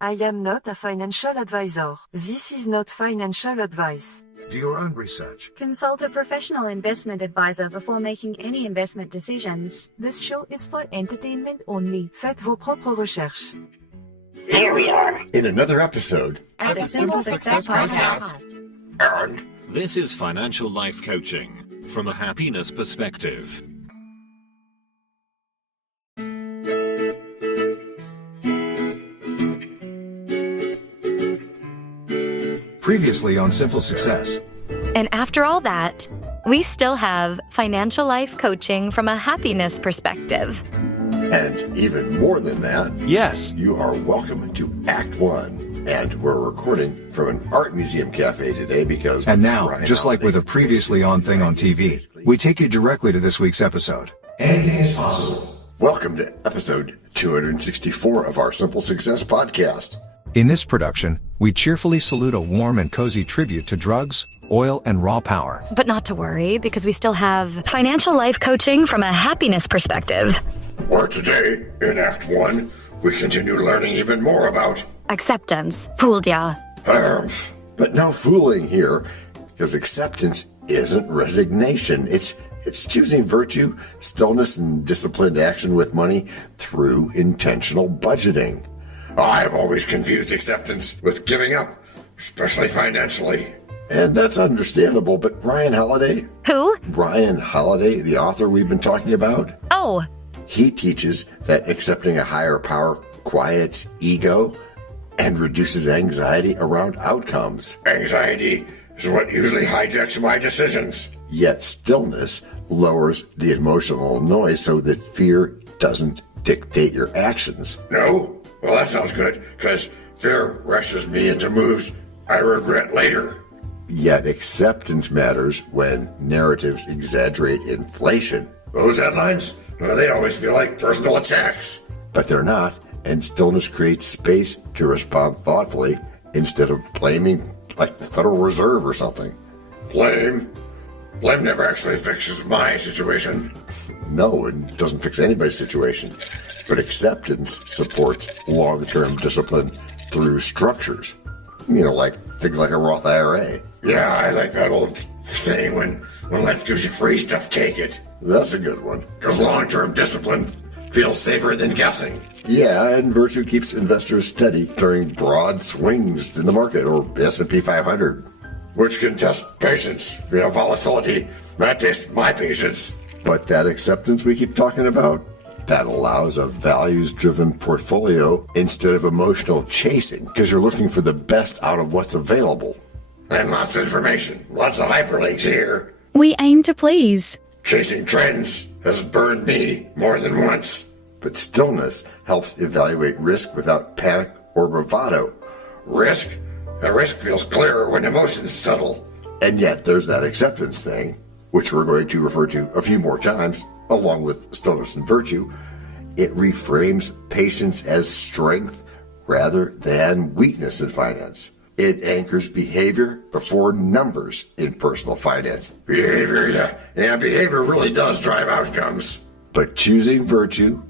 I am not a financial advisor. This is not financial advice. Do your own research. Consult a professional investment advisor before making any investment decisions. This show is for entertainment only. Faites vos propres recherches. Here we are in another episode of the Simple Success Podcast. And this is financial life coaching from a happiness perspective. Previously on Simple Success. And after all that, we still have financial life coaching from a happiness perspective. And even more than that, yes, you are welcome to Act 1. And we're recording from an art museum cafe today because... And now, just like with a previously on thing on TV, we take you directly to this week's episode. Anything is possible. Welcome to episode 264 of our Simple Success Podcast. In this production, we cheerfully salute a warm and cozy tribute to drugs, oil, and raw power. But not to worry, because we still have financial life coaching from a happiness perspective. Where today, in Act 1, we continue learning even more about... acceptance. Fooled ya. But no fooling here, because acceptance isn't resignation. It's choosing virtue, stillness, and disciplined action with money through intentional budgeting. I've always confused acceptance with giving up, especially financially. And that's understandable, but Ryan Holiday... Who? Ryan Holiday, the author we've been talking about. Oh. He teaches that accepting a higher power quiets ego and reduces anxiety around outcomes. Anxiety is what usually hijacks my decisions. Yet stillness lowers the emotional noise so that fear doesn't dictate your actions. No? Well, that sounds good, because fear rushes me into moves I regret later. Yet acceptance matters when narratives exaggerate inflation. Those headlines, they always feel like personal attacks. But they're not, and stillness creates space to respond thoughtfully instead of blaming like the Federal Reserve or something. Blame? Blame never actually fixes my situation. No, it doesn't fix anybody's situation. But acceptance supports long-term discipline through structures. Like things like a Roth IRA. Yeah, I like that old saying, when life gives you free stuff, take it. That's a good one. Because long-term discipline feels safer than guessing. Yeah, and virtue keeps investors steady during broad swings in the market, or S&P 500. Which can test patience, volatility. That tests my patience. But that acceptance we keep talking about, that allows a values-driven portfolio instead of emotional chasing, because you're looking for the best out of what's available. And lots of information, lots of hyperlinks here. We aim to please. Chasing trends has burned me more than once. But stillness helps evaluate risk without panic or bravado. Risk? The risk feels clearer when emotions settle. And yet there's that acceptance thing, which we're going to refer to a few more times, along with stillness and virtue. It reframes patience as strength rather than weakness in finance. It anchors behavior before numbers in personal finance. Behavior really does drive outcomes. But choosing virtue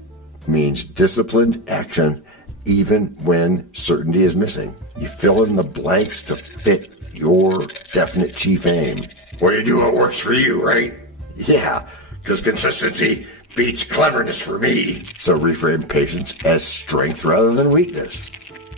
means disciplined action even when certainty is missing. You fill in the blanks to fit your definite chief aim. Well, you do what works for you, right? Yeah, because consistency beats cleverness for me. So reframe patience as strength rather than weakness.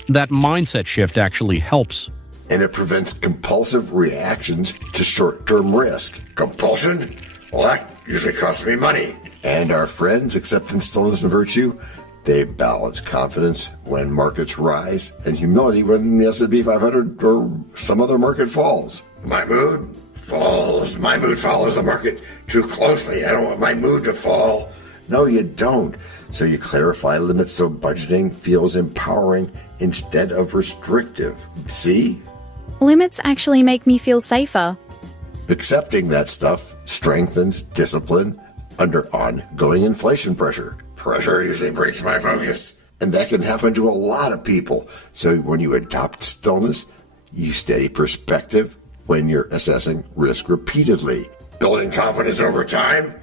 That mindset shift actually helps. And it prevents compulsive reactions to short-term risk. Compulsion? Well, that usually costs me money. And our friends, acceptance, stillness, and virtue, they balance confidence when markets rise and humility when the S&P 500 or some other market falls. My mood falls. My mood follows the market too closely. I don't want my mood to fall. No, you don't. So you clarify limits so budgeting feels empowering instead of restrictive. See? Limits actually make me feel safer. Accepting that stuff strengthens discipline under ongoing inflation pressure. Pressure usually breaks my focus. And that can happen to a lot of people. So when you adopt stillness, you steady perspective when you're assessing risk repeatedly. Building confidence over time?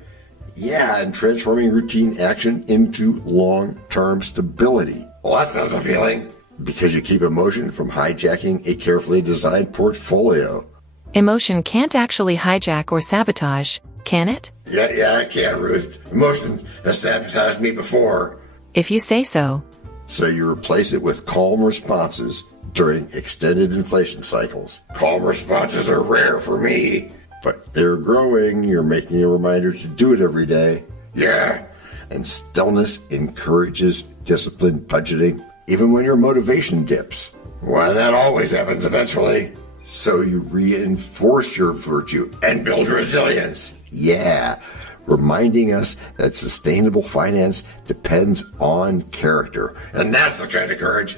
Yeah, and transforming routine action into long-term stability. Well, that sounds appealing. Because you keep emotion from hijacking a carefully designed portfolio. Emotion can't actually hijack or sabotage, can it? Yeah, it can, Ruth. Emotion has sabotaged me before. If you say so. So you replace it with calm responses during extended inflation cycles. Calm responses are rare for me. But they're growing. You're making a reminder to do it every day. Yeah. And stillness encourages disciplined budgeting, even when your motivation dips. Well, that always happens eventually. So you reinforce your virtue and build resilience. Yeah. Reminding us that sustainable finance depends on character. And that's the kind of courage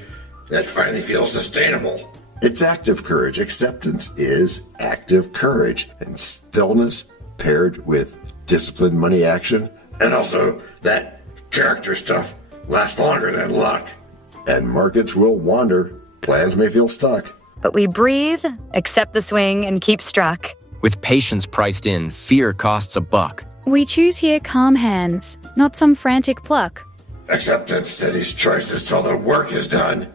that finally feels sustainable. It's active courage. Acceptance is active courage. And stillness paired with disciplined money action. And also that character stuff lasts longer than luck. And markets will wander. Plans may feel stuck. But we breathe, accept the swing, and keep struck. With patience priced in, fear costs $1. We choose here calm hands, not some frantic pluck. Acceptance steadies choices till the work is done.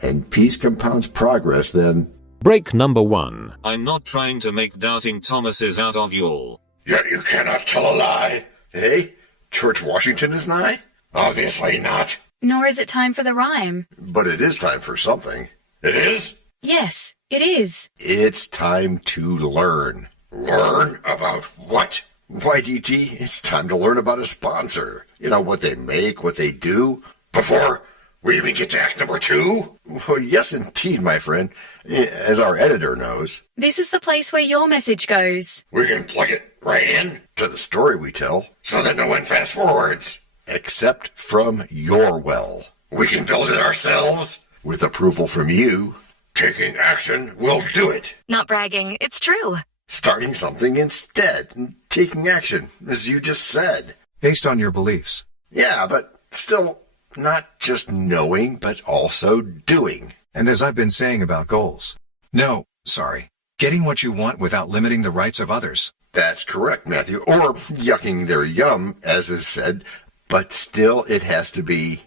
And peace compounds progress then. Break number 1. I'm not trying to make doubting Thomases out of y'all. Yet you cannot tell a lie. Hey, George Washington is nigh? Obviously not. Nor is it time for the rhyme. But it is time for something. It is? Yes, it is. It's time to learn. Learn about what? Why, DT, it's time to learn about a sponsor. You know, what they make, what they do. Before we even get to act number 2? Well, yes, indeed, my friend. As our editor knows. This is the place where your message goes. We can plug it right in to the story we tell, so that no one fast forwards. Except from your well. We can build it ourselves, with approval from you. Taking action will do it. Not bragging, it's true. Starting something instead, and taking action, as you just said. Based on your beliefs. Yeah, but still not just knowing, but also doing. And as I've been saying about goals. No, sorry. Getting what you want without limiting the rights of others. That's correct, Matthew. Or yucking their yum, as is said. But still, it has to be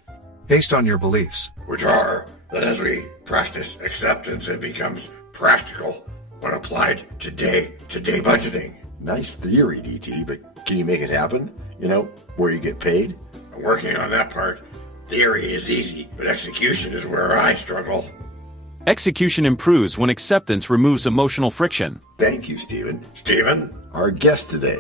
based on your beliefs. Which are that as we practice acceptance, it becomes practical when applied to day-to-day budgeting. Nice theory, DT, but can you make it happen? You know, where you get paid? I'm working on that part. Theory is easy, but execution is where I struggle. Execution improves when acceptance removes emotional friction. Thank you, Stephen. Stephen, our guest today,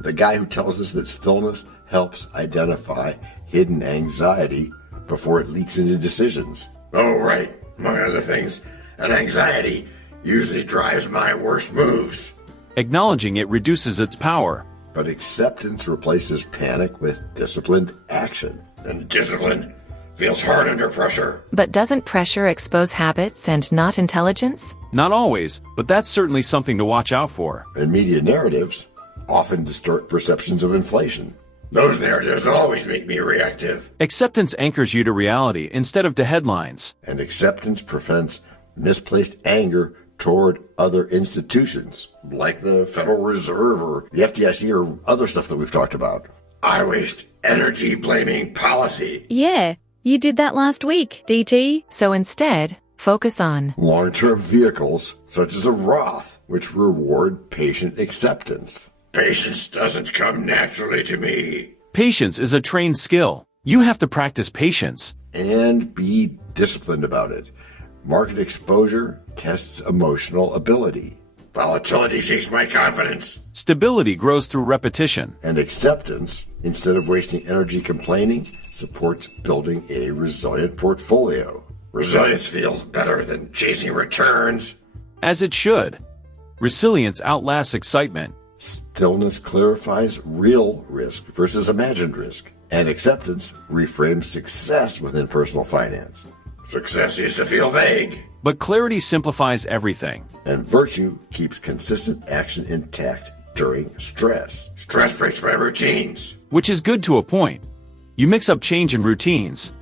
the guy who tells us that stillness helps identify hidden anxiety before it leaks into decisions. Oh, right. Among other things, an anxiety usually drives my worst moves. Acknowledging it reduces its power. But acceptance replaces panic with disciplined action. And discipline feels hard under pressure. But doesn't pressure expose habits and not intelligence? Not always, but that's certainly something to watch out for. And media narratives often distort perceptions of inflation. Those narratives always make me reactive. Acceptance anchors you to reality instead of to headlines. And acceptance prevents misplaced anger toward other institutions, like the Federal Reserve or the FDIC or other stuff that we've talked about. I waste energy blaming policy. Yeah, you did that last week, DT. So instead, focus on long-term vehicles, such as a Roth, which reward patient acceptance. Patience doesn't come naturally to me. Patience is a trained skill. You have to practice patience. And be disciplined about it. Market exposure tests emotional ability. Volatility shakes my confidence. Stability grows through repetition. And acceptance, instead of wasting energy complaining, supports building a resilient portfolio. Resilience feels better than chasing returns. As it should. Resilience outlasts excitement. Stillness clarifies real risk versus imagined risk. And acceptance reframes success within personal finance. Success used to feel vague. But clarity simplifies everything. And virtue keeps consistent action intact during stress. Stress breaks my routines. Which is good to a point. You mix up change and routines.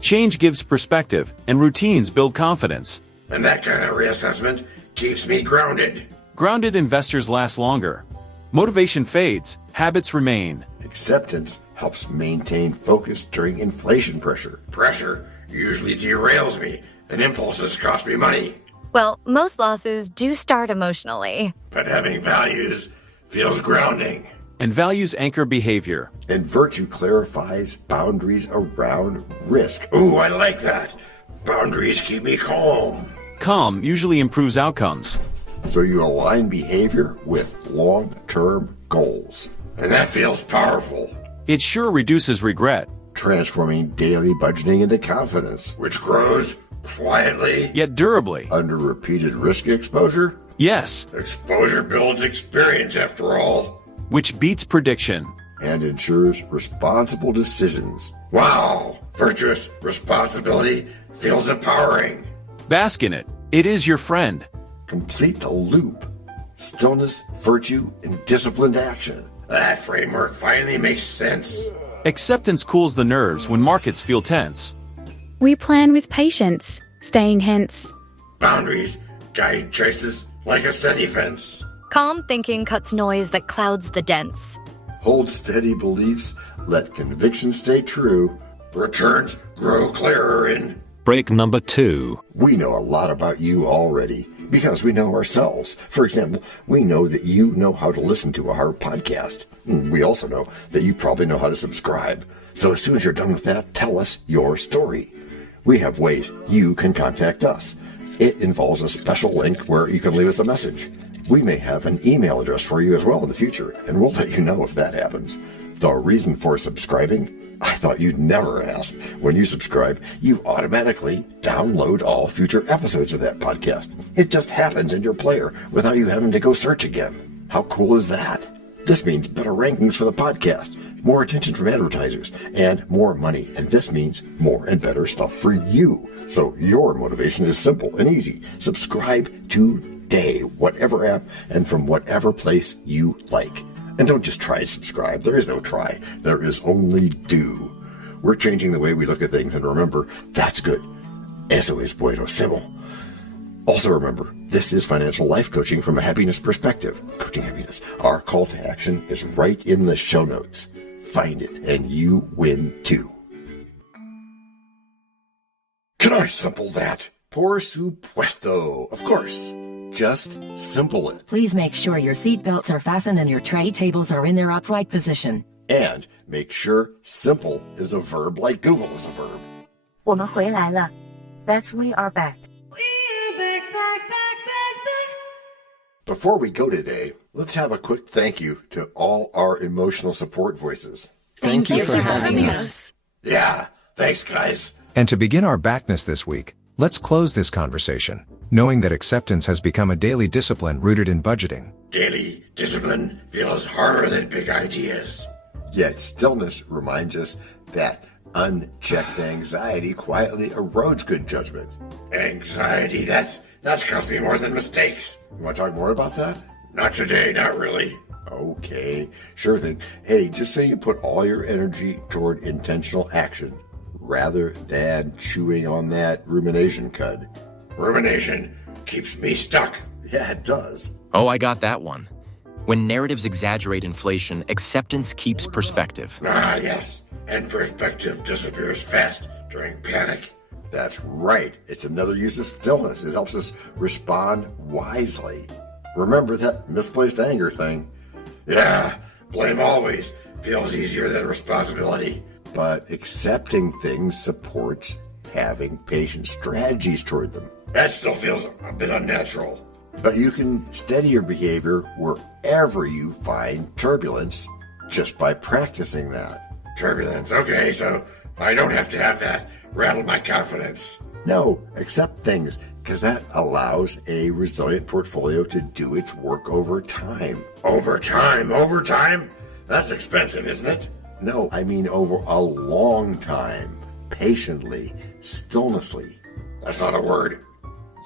Change gives perspective, and routines build confidence. And that kind of reassessment keeps me grounded. Grounded investors last longer. Motivation fades, habits remain. Acceptance helps maintain focus during inflation pressure. Pressure usually derails me, and impulses cost me money. Well, most losses do start emotionally. But having values feels grounding. And values anchor behavior. And virtue clarifies boundaries around risk. Ooh, I like that. Boundaries keep me calm. Calm usually improves outcomes. So you align behavior with long-term goals. And that feels powerful. It sure reduces regret. Transforming daily budgeting into confidence, which grows quietly, yet durably, under repeated risk exposure. Yes. Exposure builds experience, after all. Which beats prediction. And ensures responsible decisions. Wow! Virtuous responsibility feels empowering. Bask in it. It is your friend. Complete the loop. Stillness, virtue, and disciplined action. That framework finally makes sense. Acceptance cools the nerves when markets feel tense. We plan with patience, staying hence. Boundaries guide choices like a steady fence. Calm thinking cuts noise that clouds the dents. Hold steady beliefs, let convictions stay true. Returns grow clearer in break number 2. We know a lot about you already because we know ourselves. For example, we know that you know how to listen to our podcast. We also know that you probably know how to subscribe. So as soon as you're done with that, tell us your story. We have ways you can contact us. It involves a special link where you can leave us a message. We may have an email address for you as well in the future, and we'll let you know if that happens. The reason for subscribing? I thought you'd never ask. When you subscribe, you automatically download all future episodes of that podcast. It just happens in your player without you having to go search again. How cool is that? This means better rankings for the podcast, more attention from advertisers, and more money. And this means more and better stuff for you. So your motivation is simple and easy. Subscribe today, whatever app and from whatever place you like. And don't just try to subscribe. There is no try. There is only do. We're changing the way we look at things, and remember, that's good. Eso es buenísimo. Also remember, this is financial life coaching from a happiness perspective. Coaching happiness. Our call to action is right in the show notes. Find it, and you win too. Can I simple that? Por supuesto. Of course. Just simple it. Please make sure your seatbelts are fastened and your tray tables are in their upright position. And make sure simple is a verb like Google is a verb. 我们回来了. That's we are back. Before we go today, let's have a quick thank you to all our emotional support voices. Thank you for having us. Yeah, thanks guys. And to begin our backness this week, let's close this conversation, knowing that acceptance has become a daily discipline rooted in budgeting. Daily discipline feels harder than big ideas. Yet stillness reminds us that unchecked anxiety quietly erodes good judgment. Anxiety, that's cost me more than mistakes. You want to talk more about that? Not today, not really. Okay, sure thing. Hey, just say you put all your energy toward intentional action rather than chewing on that rumination cud. Rumination keeps me stuck. Yeah, it does. Oh, I got that one. When narratives exaggerate inflation, acceptance keeps perspective. Ah, yes. And perspective disappears fast during panic. That's right. It's another use of stillness. It helps us respond wisely. Remember that misplaced anger thing? Yeah, blame always feels easier than responsibility. But accepting things supports having patient strategies toward them. That still feels a bit unnatural. But you can steady your behavior wherever you find turbulence just by practicing that. Turbulence, okay, so I don't have to have that rattle my confidence. No, accept things, because that allows a resilient portfolio to do its work over time. Over time? That's expensive, isn't it? No, I mean over a long time. Patiently, stillnessly. That's not a word.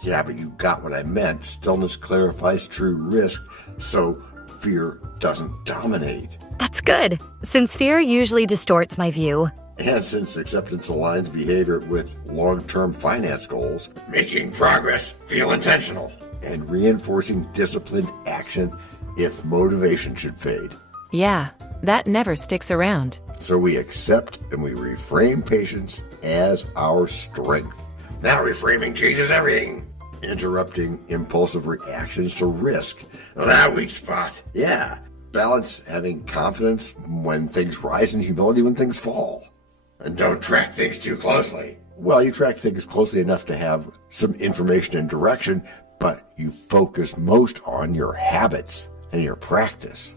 Yeah, but you got what I meant. Stillness clarifies true risk, so fear doesn't dominate. That's good, since fear usually distorts my view. And since acceptance aligns behavior with long-term finance goals, making progress feel intentional, and reinforcing disciplined action if motivation should fade. Yeah, That never sticks around. So we accept and we reframe patience as our strength. Now reframing changes everything. Interrupting impulsive reactions to risk. That weak spot. Yeah. Balance having confidence when things rise and humility when things fall. And don't track things too closely. Well, you track things closely enough to have some information and direction, but you focus most on your habits and your practice.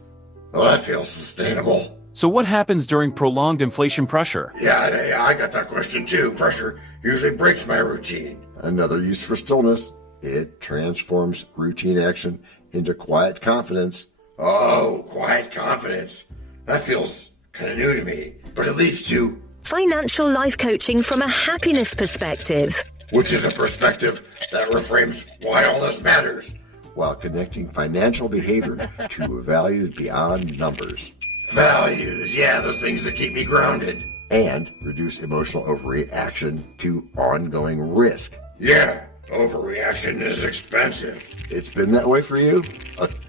Well, that feels sustainable. So what happens during prolonged inflation pressure? Yeah, I got that question too. Pressure usually breaks my routine. Another use for stillness. It transforms routine action into quiet confidence. Oh, quiet confidence. That feels kind of new to me, but it leads to financial life coaching from a happiness perspective. Which is a perspective that reframes why all this matters, while connecting financial behavior to values beyond numbers. Values, yeah, those things that keep me grounded. And reduce emotional overreaction to ongoing risk. Yeah, overreaction is expensive. It's been that way for you?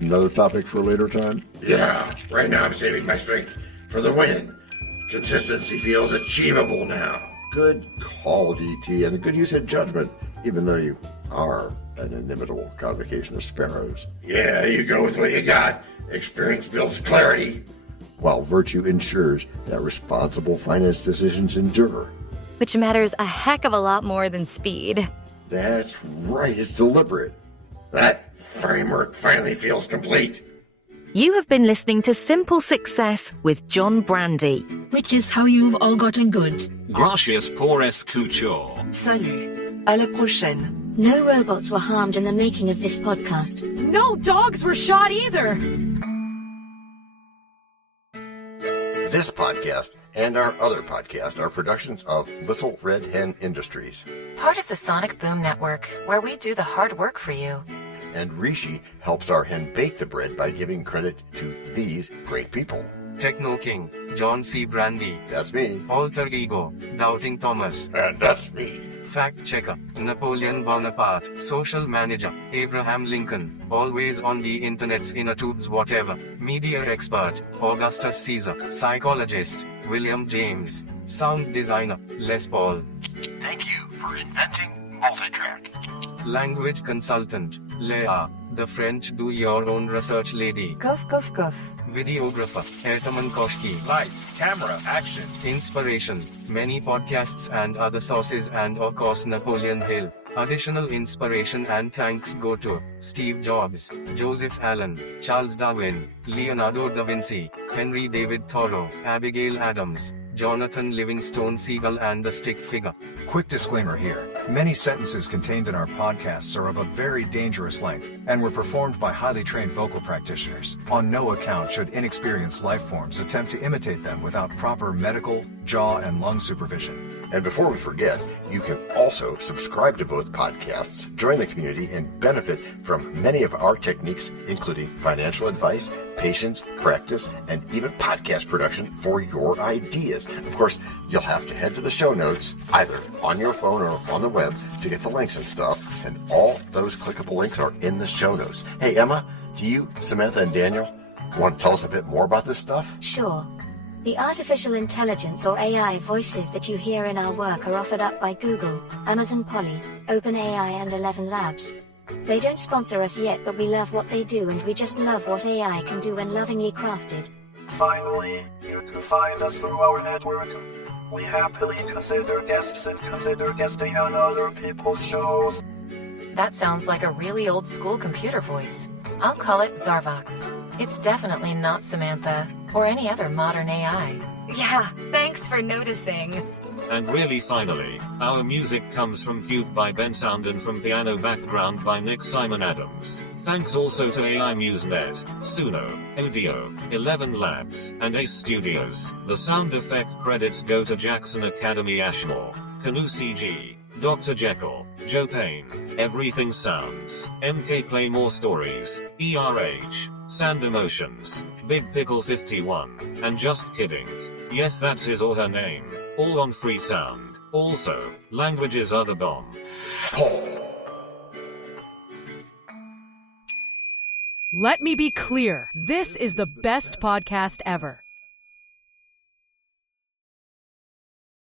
Another topic for a later time? Yeah, right now I'm saving my strength for the win. Consistency feels achievable now. Good call, DT, and a good use of judgment, even though you are an inimitable convocation of sparrows. Yeah, you go with what you got. Experience builds clarity, while virtue ensures that responsible finance decisions endure. Which matters a heck of a lot more than speed. That's right, it's deliberate. That framework finally feels complete. You have been listening to Simple Success with John Brandy. Which is how you've all gotten good. Gracias por escuchar. Salut. À la prochaine. No robots were harmed in the making of this podcast. No dogs were shot either. This podcast and our other podcast are productions of Little Red Hen Industries. Part of the Sonic Boom Network, where we do the hard work for you. And Rishi helps our hen bake the bread by giving credit to these great people. Techno King, John Brandy. That's me. Alter Ego, Doubting Thomas. And that's me. Fact Checker, Napoleon Bonaparte. Social Manager, Abraham Lincoln. Always on the internet's inner tubes whatever. Media Expert, Augustus Caesar. Psychologist, William James. Sound Designer, Les Paul. Thank you for inventing multitrack. Language Consultant, Leah, the French do-your-own research lady. Cough, cough, cough. Videographer, Ertaman Koshki. Lights, camera, action. Inspiration, many podcasts and other sources and of course Napoleon Hill. Additional inspiration and thanks go to Steve Jobs, Joseph Allen, Charles Darwin, Leonardo da Vinci, Henry David Thoreau, Abigail Adams, Jonathan Livingstone Seagull and the Stick Figure. Quick disclaimer here. Many sentences contained in our podcasts are of a very dangerous length and were performed by highly trained vocal practitioners. On no account should inexperienced life forms attempt to imitate them without proper medical, jaw, and lung supervision. And before we forget, you can also subscribe to both podcasts, join the community, and benefit from many of our techniques, including financial advice, patience, practice, and even podcast production for your ideas. Of course, you'll have to head to the show notes, either on your phone or on the web, to get the links and stuff, and all those clickable links are in the show notes. Hey, Emma, do you, Samantha, and Daniel want to tell us a bit more about this stuff? Sure. The artificial intelligence or AI voices that you hear in our work are offered up by Google, Amazon Polly, OpenAI and ElevenLabs. They don't sponsor us yet, but we love what they do and we just love what AI can do when lovingly crafted. Finally, you can find us through our network. We happily consider guests and consider guesting on other people's shows. That sounds like a really old school computer voice. I'll call it Zarvox. It's definitely not Samantha or any other modern AI. Yeah, thanks for noticing. And really finally, our music comes from Cube by Ben Sound and from Piano Background by Nick Simon Adams. Thanks also to AI MuseNet, Suno, Audio, ElevenLabs, and Ace Studios. The sound effect credits go to Jackson Academy Ashmore, Canoe CG, Dr. Jekyll, Joe Payne, Everything Sounds, MK Play More Stories, ERH, Sand Emotions, Big Pickle 51, and Just Kidding. Yes, that's his or her name. All on free sound. Also, languages are the bomb. Let me be clear. This is the best podcast ever.